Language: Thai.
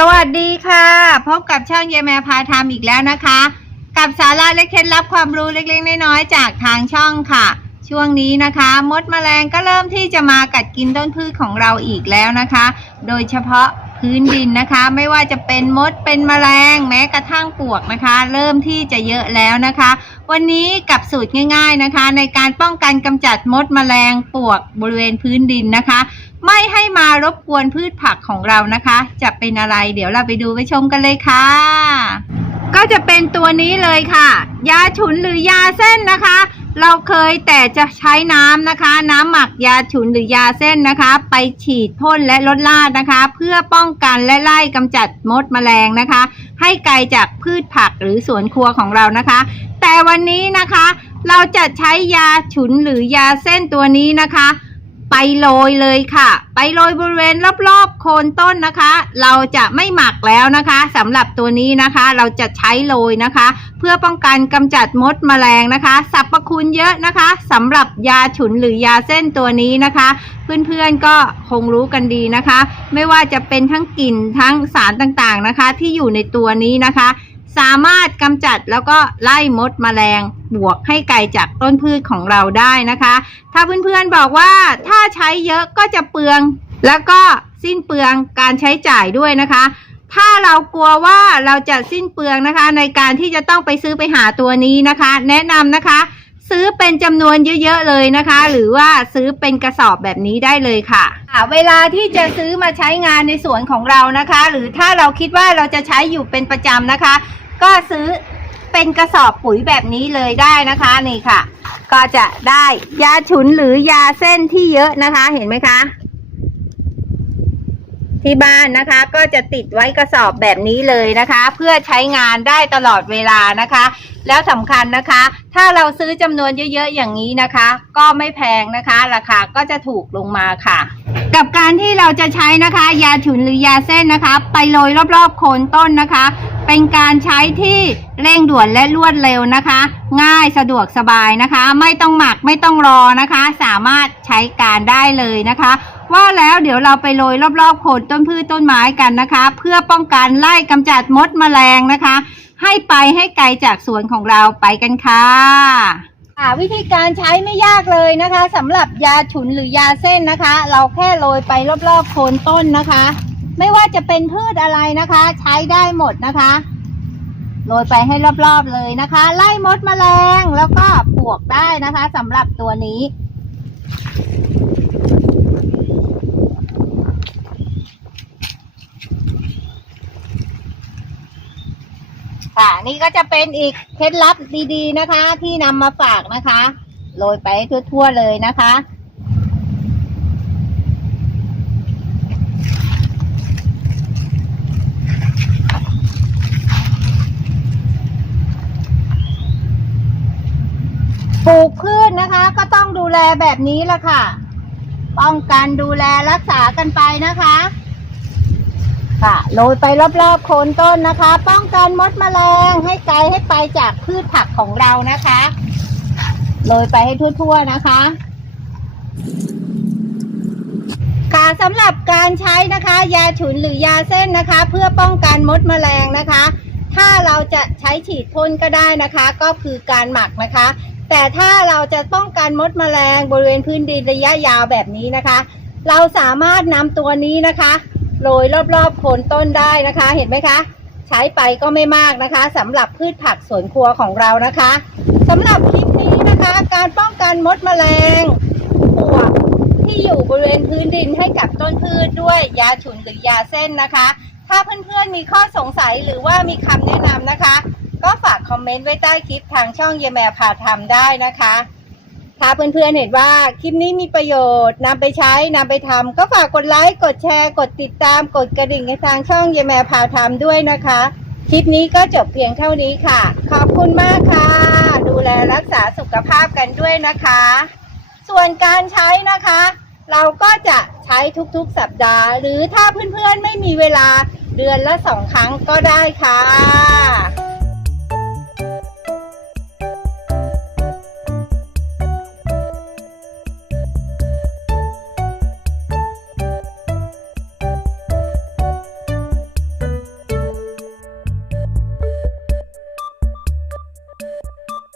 สวัสดีค่ะ พบกับช่างเยแมพาทำอีกแล้วนะคะ กับสาระและเคล็ดลับความรู้เล็กๆน้อยๆจากทางช่องค่ะ ช่วงนี้นะคะ มดแมลงก็เริ่มที่จะมากัดกินต้นพืชของเราอีกแล้วนะคะ โดยเฉพาะพื้นดินนะคะ ไม่ว่าจะเป็นมดเป็นแมลงแม้กระทั่งปลวกนะคะ เริ่มที่จะเยอะแล้วนะคะ วันนี้กับสูตรง่าย ๆนะคะ ในการป้องกันกำจัดมดแมลงปลวกบริเวณพื้นดินนะคะ ไม่ให้มารบกวนพืชผักของเรานะคะ จะเป็นอะไรเดี๋ยวเราไปดูไปชมกันเลยค่ะ ก็จะเป็นตัวนี้เลยค่ะ ยาฉุนหรือยาเส้นนะคะ เราเคยแต่จะใช้น้ำนะคะ น้ำหมักยาฉุนหรือยาเส้นนะคะ ไปฉีดพ่นและลดราดนะคะ เพื่อป้องกันและไล่กำจัดมดแมลงนะคะ ให้ไกลจากพืชผักหรือสวนครัวของเรานะคะ แต่วันนี้นะคะ เราจะใช้ยาฉุนหรือยาเส้นตัวนี้นะคะ ไปโรยเลยค่ะ ไปโรยบริเวณรอบๆโคนต้นนะคะ เราจะไม่หมักแล้วนะคะสำหรับตัวนี้นะคะ เราจะใช้โรยนะคะ เพื่อป้องกันกำจัดมดแมลงนะคะสรรพคุณเยอะนะคะสำหรับยาฉุนหรือยาเส้นตัวนี้นะคะ เพื่อนๆก็คงรู้กันดีนะคะ ไม่ว่าจะเป็นทั้งกลิ่นทั้งสารต่างๆนะคะ ที่อยู่ในตัวนี้นะคะ สามารถกำจัดแล้วก็ไล่มดแมลงบวกให้ไกลจากต้นพืชของเราได้นะคะ ถ้าเพื่อนๆบอกว่าถ้าใช้เยอะก็จะเปลือง แล้วก็สิ้นเปลืองการใช้จ่ายด้วยนะคะ ถ้าเรากลัวว่าเราจะสิ้นเปลืองนะคะ ในการที่จะต้องไปซื้อไปหาตัวนี้นะคะ แนะนำนะคะ ซื้อเป็นจำนวนเยอะๆเลยนะคะ หรือว่าซื้อเป็นกระสอบแบบนี้ได้เลยค่ะเวลาที่จะซื้อมาใช้งานในสวนของเรานะคะ หรือถ้าเราคิดว่าเราจะใช้อยู่เป็นประจำนะคะ ก็ซื้อเป็นกระสอบปุ๋ยแบบนี้เลยได้นะคะนี่ค่ะ ก็จะได้ยาฉุนหรือยาเส้นที่เยอะนะคะ เห็นไหมคะ ที่บ้านนะคะ ก็จะติดไว้กระสอบแบบนี้เลยนะคะ เพื่อใช้งานได้ตลอดเวลานะคะ แล้วสำคัญนะคะ ถ้าเราซื้อจำนวนเยอะๆอย่างนี้นะคะ ก็ไม่แพงนะคะ ราคาก็จะถูกลงมาค่ะกับการที่เราจะใช้นะคะ ยาฉุนหรือยาเส้นนะคะ ไปโรยรอบๆโคนต้นนะคะ เป็นการใช้ที่เร่งด่วนและรวดเร็วนะคะ ง่ายสะดวกสบายนะคะ ไม่ต้องหมักไม่ต้องรอนะคะ สามารถใช้การได้เลยนะคะ ว่าแล้วเดี๋ยวเราไปโรยรอบๆโคนต้นพืชต้นไม้กันนะคะ เพื่อป้องกันไล่กำจัดมดแมลงนะคะ ให้ไปให้ไกลจากสวนของเราไปกันค่ะอ่าวิธีการใช้ไม่ยากเลยนะคะสำหรับยาฉุนหรือยาเส้นนะคะ เราแค่โรยไปรอบๆโคนต้นนะคะ ไม่ว่าจะเป็นพืชอะไรนะคะ ใช้ได้หมดนะคะโรยไปให้รอบๆเลยนะคะ ไล่มดแมลงแล้วก็ปวกได้นะคะสำหรับตัวนี้ ค่ะ นี่ก็จะเป็นอีกเคล็ดลับดีๆนะคะ ที่นำมาฝากนะคะโรยไปทั่วๆเลยนะคะ ปลูกพืช นะคะก็ต้องดูแลแบบนี้ละค่ะ ป้องกันดูแลรักษากันไปนะคะ ค่ะโรยไปรอบๆโคนต้นนะคะ ป้องกันมดแมลงให้ไกลให้ไปจากพืชผักของเรานะคะโรยไปให้ทั่วๆนะคะค่ะสำหรับการใช้นะคะ ยาฉุนหรือยาเส้นนะคะ เพื่อป้องกันมดแมลงนะคะ ถ้าเราจะใช้ฉีดพ่นก็ได้นะคะ ก็คือการหมักนะคะ แต่ถ้าเราจะป้องกันมดแมลงบริเวณพื้นดินระยะยาวแบบนี้นะคะ เราสามารถนำตัวนี้นะคะโรยรอบๆโคนต้นได้นะคะ เห็นไหมคะ ใช้ไปก็ไม่มากนะคะสำหรับพืชผักสวนครัวของเรานะคะสำหรับคลิปนี้นะคะ การป้องกันมดแมลงปวกที่อยู่บริเวณพื้นดินให้กับต้นพืชด้วยยาฉุนหรือยาเส้นนะคะ ถ้าเพื่อนๆมีข้อสงสัยหรือว่ามีคำแนะนำนะคะ ก็ฝากคอมเมนต์ไว้ใต้คลิปทางช่องเยแมพาทำได้นะคะ ถ้าเพื่อนๆเห็นว่าคลิปนี้มีประโยชน์นำไปใช้นำไปทำก็ฝากกดไลค์กดแชร์กดติดตามกดกระดิ่งในทางช่องเยแมพาทำด้วยนะคะ คลิปนี้ก็จบเพียงเท่านี้ค่ะ ขอบคุณมากค่ะ ดูแลรักษาสุขภาพกันด้วยนะคะ ส่วนการใช้นะคะ เราก็จะใช้ทุกๆสัปดาห์ หรือถ้าเพื่อนๆไม่มีเวลาเดือนละสองครั้งก็ได้ค่ะ